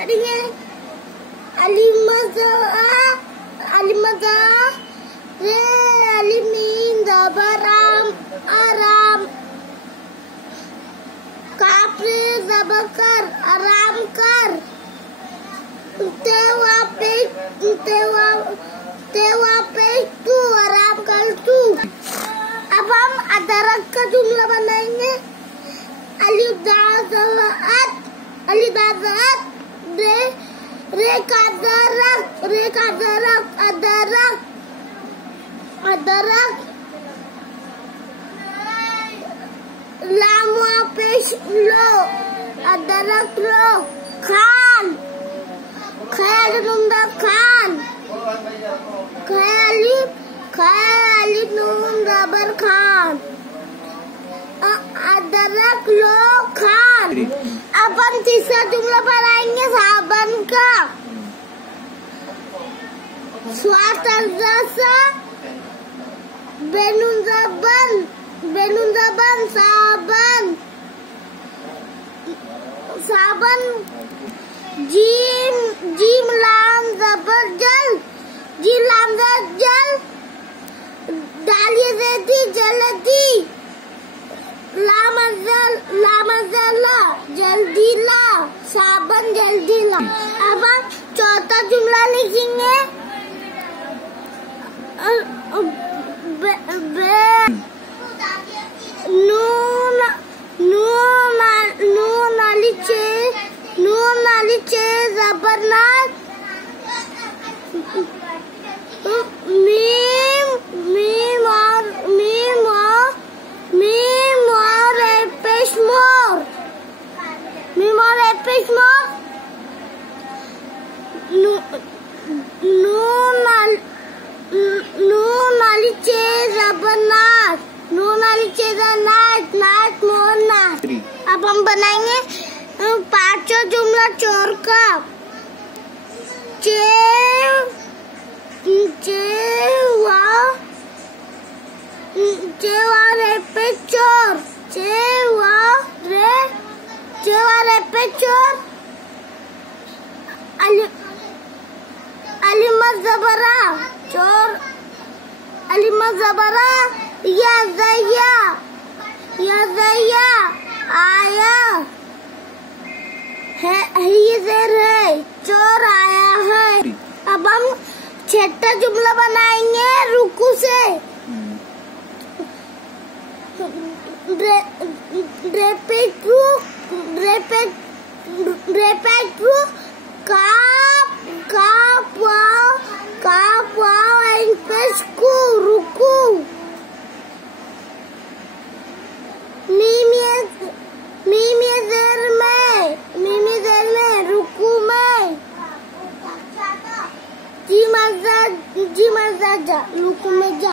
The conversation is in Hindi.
करेंगे। अलिमजा रे अलिमीन जबराम आराम काफे जबकर आराम कर तेवा पे तू आराम कर तू। अब हम अदरक का जुमला बनाएंगे। रे का दरक अदरक लामुआ पेश लो अदरक लो खान खैर नुंदा खान खैली नून रबर खान अदरक लो खान। अब हम तीसरा जुमला बनाएंगे साबन का। स्वातंत्रता बेनुन जबन साबन जीम लाम जबर जल डालिए देती जलती लामजला जल्दी ला साबन जल्दी ला। अब हम चौथा जुमला लिखेंगे। नून नाली चे जबरनाथ नाथ मोहननाथ। अब हम बनाएंगे पांचों जुमला चोर का। रे पे चोर रे पे चोर अलिमत जबरा चोर अलिमत जबरा या जया आया है चोर आया है। अब हम छठा जुमला बनाएंगे रुकू से। रुकू मीमी देर में रुकू में जी मजा रुकू में जा।